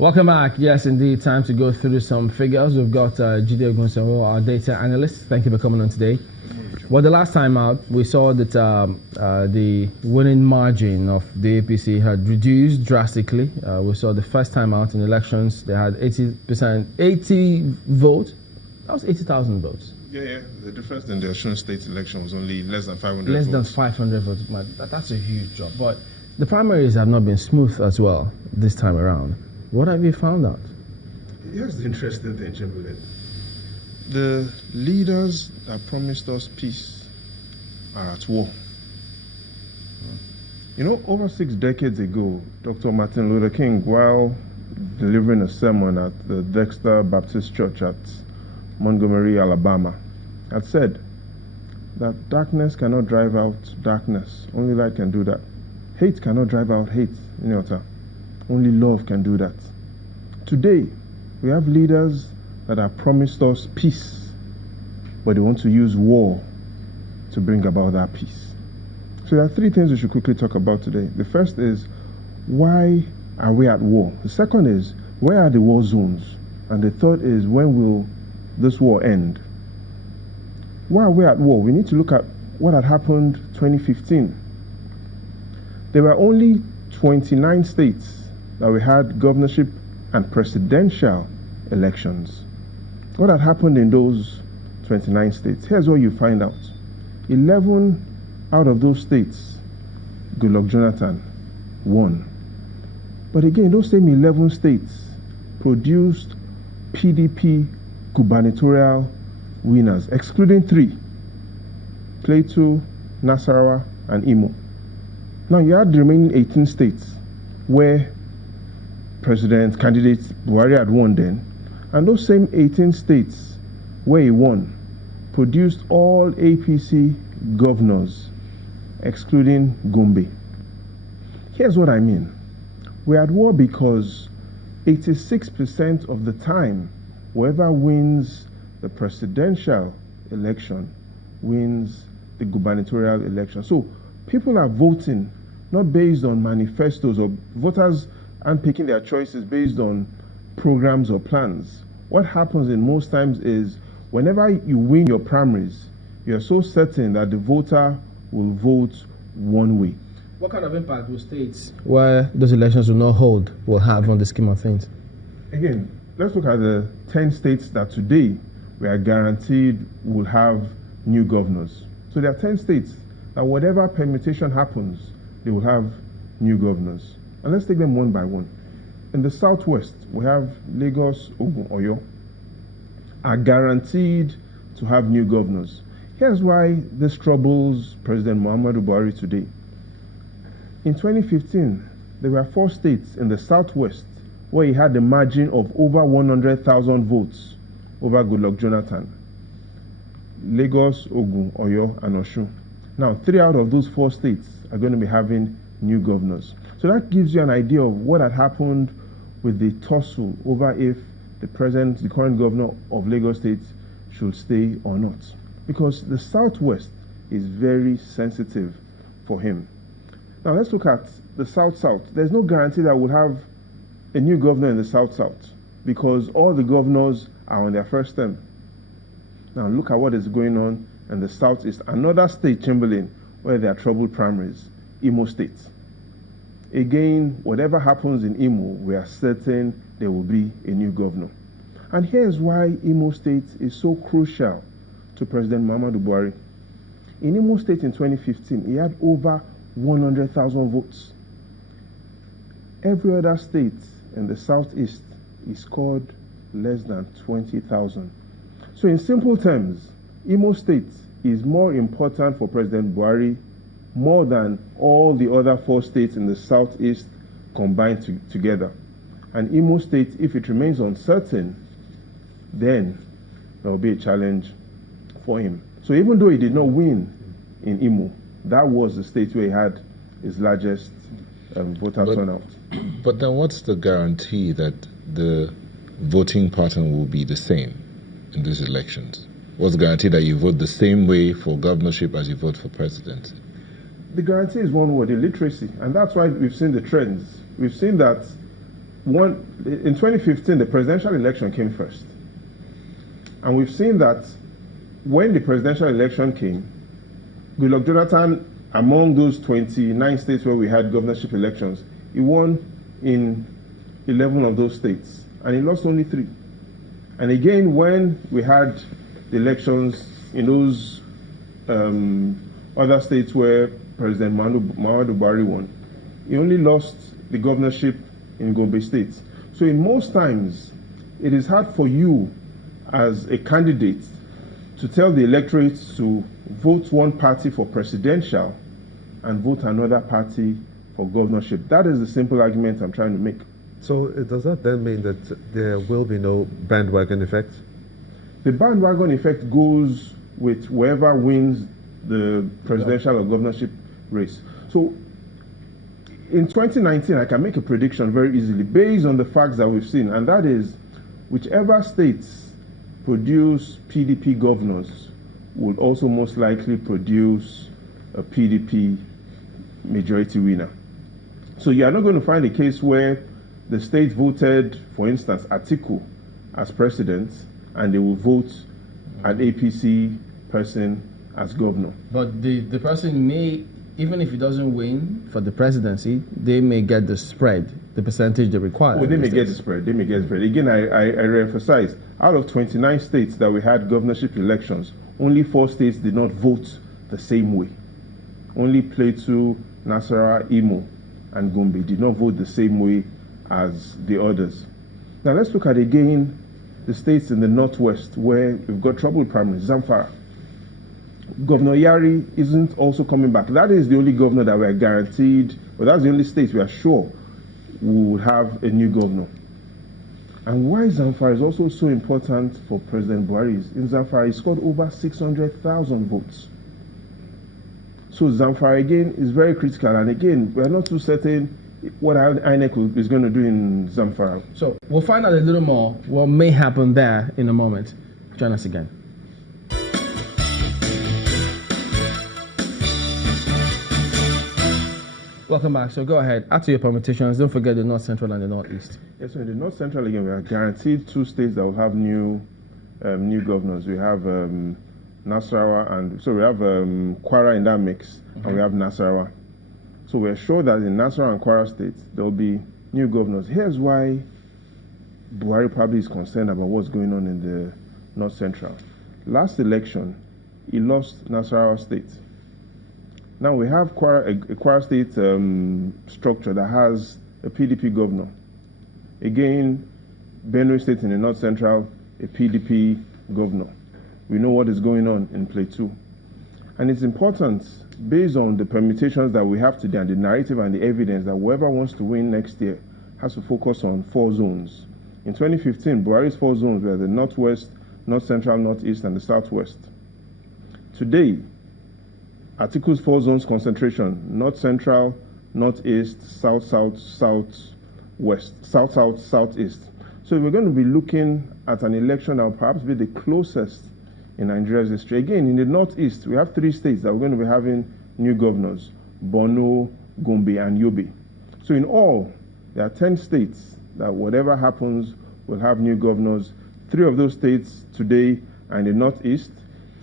Welcome back. Yes, indeed, time to go through some figures. We've got Jide Ogunsanwo, our data analyst. Thank you for coming on today. Well, the last time out, we saw that the winning margin of the APC had reduced drastically. We saw the first time out in elections, they had 80 votes. That was 80,000 votes. Yeah. The difference in the Osun State election was only less than 500 votes. Less than 500 votes. That's a huge drop. But the primaries have not been smooth as well this time around. What have you found out? Here's the interesting thing, Chamberlain. The leaders that promised us peace are at war. You know, over 6 decades ago, Dr. Martin Luther King, while delivering a sermon at the Dexter Baptist Church at Montgomery, Alabama, had said that darkness cannot drive out darkness. Only light can do that. Hate cannot drive out hate. Only love can do that. Today, we have leaders that have promised us peace, but they want to use war to bring about that peace. So there are 3 things we should quickly talk about today. The first is, why are we at war? The second is, where are the war zones? And the third is, when will this war end? Why are we at war? We need to look at what had happened 2015. There were only 29 states that we had governorship and presidential elections. What had happened in those 29 states? Here's what you find out. 11 out of those states, Goodluck Jonathan won. But again, those same 11 states produced PDP gubernatorial winners, excluding 3, Plateau, Nasarawa, and Imo. Now you had the remaining 18 states where President candidate Buhari had won then, and those same 18 states where he won produced all APC governors, excluding Gombe. Here's what I mean. We're at war because 86% of the time, whoever wins the presidential election wins the gubernatorial election. So people are voting not based on manifestos, or voters aren't picking their choices based on programs or plans. What happens in most times is, whenever you win your primaries, you're so certain that the voter will vote one way. What kind of impact will states where those elections will not hold will have on the scheme of things? Again, let's look at the 10 states that today we are guaranteed will have new governors. So there are 10 states that whatever permutation happens, they will have new governors. And let's take them one by one. In the southwest, we have Lagos, Ogun, Oyo, are guaranteed to have new governors. Here's why this troubles President Muhammadu Buhari today. In 2015, there were 4 states in the southwest where he had a margin of over 100,000 votes over Goodluck Jonathan. Lagos, Ogun, Oyo, and Osun. Now, 3 out of those 4 states are going to be having new governors. So that gives you an idea of what had happened with the tussle over if the current governor of Lagos State should stay or not. Because the Southwest is very sensitive for him. Now let's look at the South-South. There's no guarantee that we'll have a new governor in the South-South because all the governors are on their first term. Now look at what is going on in the Southeast. Another state, Chamberlain, where there are troubled primaries, Imo State. Again, whatever happens in Imo, we are certain there will be a new governor. And here's why Imo State is so crucial to President Muhammadu Buhari. In Imo State in 2015, he had over 100,000 votes. Every other state in the Southeast, he scored less than 20,000. So in simple terms, Imo State is more important for President Buhari more than all the other 4 states in the Southeast combined together. And Imo State, if it remains uncertain, then there will be a challenge for him. So even though he did not win in Imo, that was the state where he had his largest voter turnout. But then what's the guarantee that the voting pattern will be the same in these elections? What's the guarantee that you vote the same way for governorship as you vote for presidency? The guarantee is one word: illiteracy. And that's why we've seen the trends. We've seen that in 2015, the presidential election came first. And we've seen that when the presidential election came, Goodluck Jonathan, among those 29 states where we had governorship elections, he won in 11 of those states, and he lost only 3. And again, when we had the elections in those other states where President Muhammadu Buhari won, he only lost the governorship in Gombe State. So in most times, it is hard for you as a candidate to tell the electorate to vote one party for presidential and vote another party for governorship. That is the simple argument I'm trying to make. So does that then mean that there will be no bandwagon effect? The bandwagon effect goes with whoever wins the presidential or governorship race. So in 2019, I can make a prediction very easily based on the facts that we've seen, and that is whichever states produce PDP governors will also most likely produce a PDP majority winner. So you are not going to find a case where the state voted, for instance, Atiku as president, and they will vote an APC person as governor. But the person may, even if he doesn't win for the presidency, they may get the spread, the percentage they require. Oh, they may get the spread. They may get the spread. Again, I re-emphasize, out of 29 states that we had governorship elections, only 4 states did not vote the same way. Only Plateau, Nasarawa, Imo, and Gombe did not vote the same way as the others. Now let's look at again the states in the northwest where we've got trouble with primaries. Zamfara. Governor Yari isn't also coming back. That is the only governor that we are guaranteed, but that's the only state we are sure will have a new governor. And why Zamfara is also so important for President Buhari is in Zamfara he scored over 600,000 votes. So Zamfara again is very critical, and again we are not too certain what INEC is going to do in Zamfara. So we'll find out a little more what may happen there in a moment. Join us again. Welcome back. So go ahead. Add to your permutations. Don't forget the North Central and the Northeast. Yes, so in the North Central again, we are guaranteed 2 states that will have new governors. We have Nasarawa, and so we have Kwara in that mix, and we have Nasarawa. So we are sure that in Nasarawa and Kwara states there will be new governors. Here's why Buhari probably is concerned about what's going on in the North Central. Last election, he lost Nasarawa State. Now we have a Kwara State structure that has a PDP governor. Again, Benue State in the North Central, a PDP governor. We know what is going on in Plateau. And it's important, based on the permutations that we have today and the narrative and the evidence, that whoever wants to win next year has to focus on 4 zones. In 2015, Buhari's 4 zones were the Northwest, North Central, Northeast, and the Southwest. Today, Atiku's 4 zones concentration: North Central, Northeast, South, South, Southwest, South, South, Southeast. So we're going to be looking at an election that will perhaps be the closest in Nigeria's history. Again, in the Northeast, we have 3 states that we're going to be having new governors: Borno, Gombe, and Yobe. So in all, there are 10 states that whatever happens will have new governors. 3 of those states today are in the Northeast,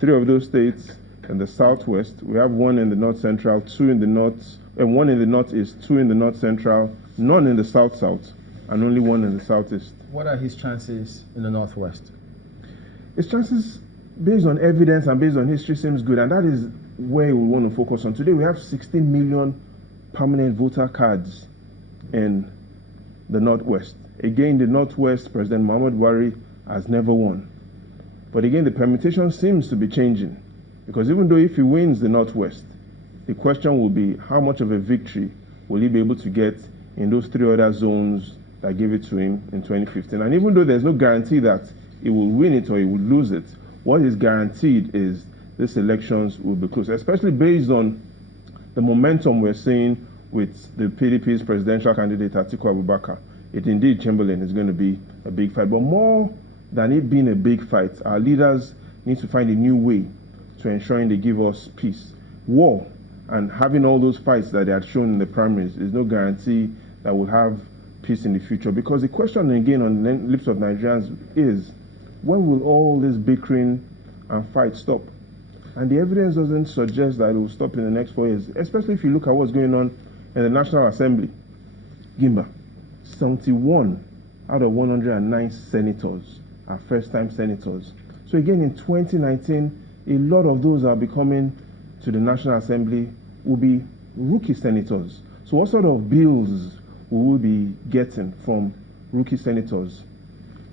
3 of those states in the Southwest. We have 1 in the North Central, 2 in the North, and 1 in the Northeast, 2 in the North Central, none in the South, and only 1 in the Southeast. What are his chances in the Northwest? His chances, based on evidence and based on history, seems good, and that is where we want to focus on. Today we have 16 million permanent voter cards in the Northwest. Again, the Northwest, President Muhammadu Buhari has never won. But again, the permutation seems to be changing, because even though if he wins the Northwest, the question will be how much of a victory will he be able to get in those 3 other zones that gave it to him in 2015. And even though there's no guarantee that he will win it or he will lose it, what is guaranteed is these elections will be close, especially based on the momentum we're seeing with the PDP's presidential candidate Atiku Abubakar. It indeed, Chamberlain, is going to be a big fight. But more than it being a big fight, our leaders need to find a new way to ensuring they give us peace. War and having all those fights that they had shown in the primaries is no guarantee that we'll have peace in the future. Because the question again on the lips of Nigerians is, when will all this bickering and fight stop? And the evidence doesn't suggest that it will stop in the next 4 years, especially if you look at what's going on in the National Assembly. Gimba, 71 out of 109 senators are first-time senators. So again, in 2019, a lot of those that are becoming to the National Assembly will be rookie senators. So what sort of bills will we be getting from rookie senators?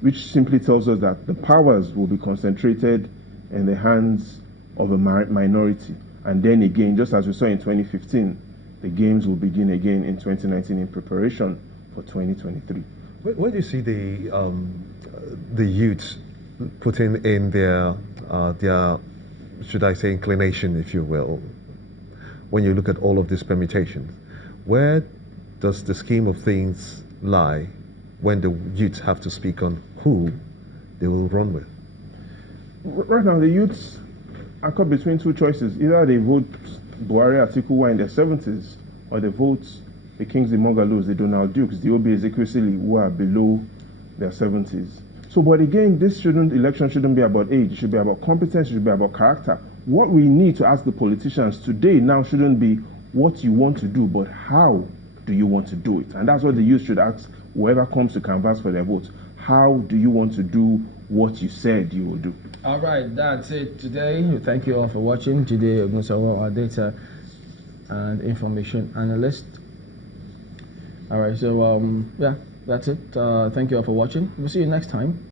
Which simply tells us that the powers will be concentrated in the hands of a minority. And then again, just as we saw in 2015, the games will begin again in 2019 in preparation for 2023. Where do you see the youth putting in their, should I say, inclination, if you will, when you look at all of these permutations? Where does the scheme of things lie when the youths have to speak on who they will run with? Right now, the youths are caught between two choices. Either they vote Buhari Atiku who are in their 70s, or they vote the Kingsley Moghalos, the Donald Dukes, the Obi Ezekwesili who are below their 70s. So, but again, election shouldn't be about age. It should be about competence. It should be about character. What we need to ask the politicians today now shouldn't be what you want to do, but how do you want to do it? And that's what the youth should ask whoever comes to canvass for their votes. How do you want to do what you said you will do? All right, that's it today. Thank you all for watching. Jide Ogunsanwo, our data and information analyst. All right, so yeah, that's it. Thank you all for watching. We'll see you next time.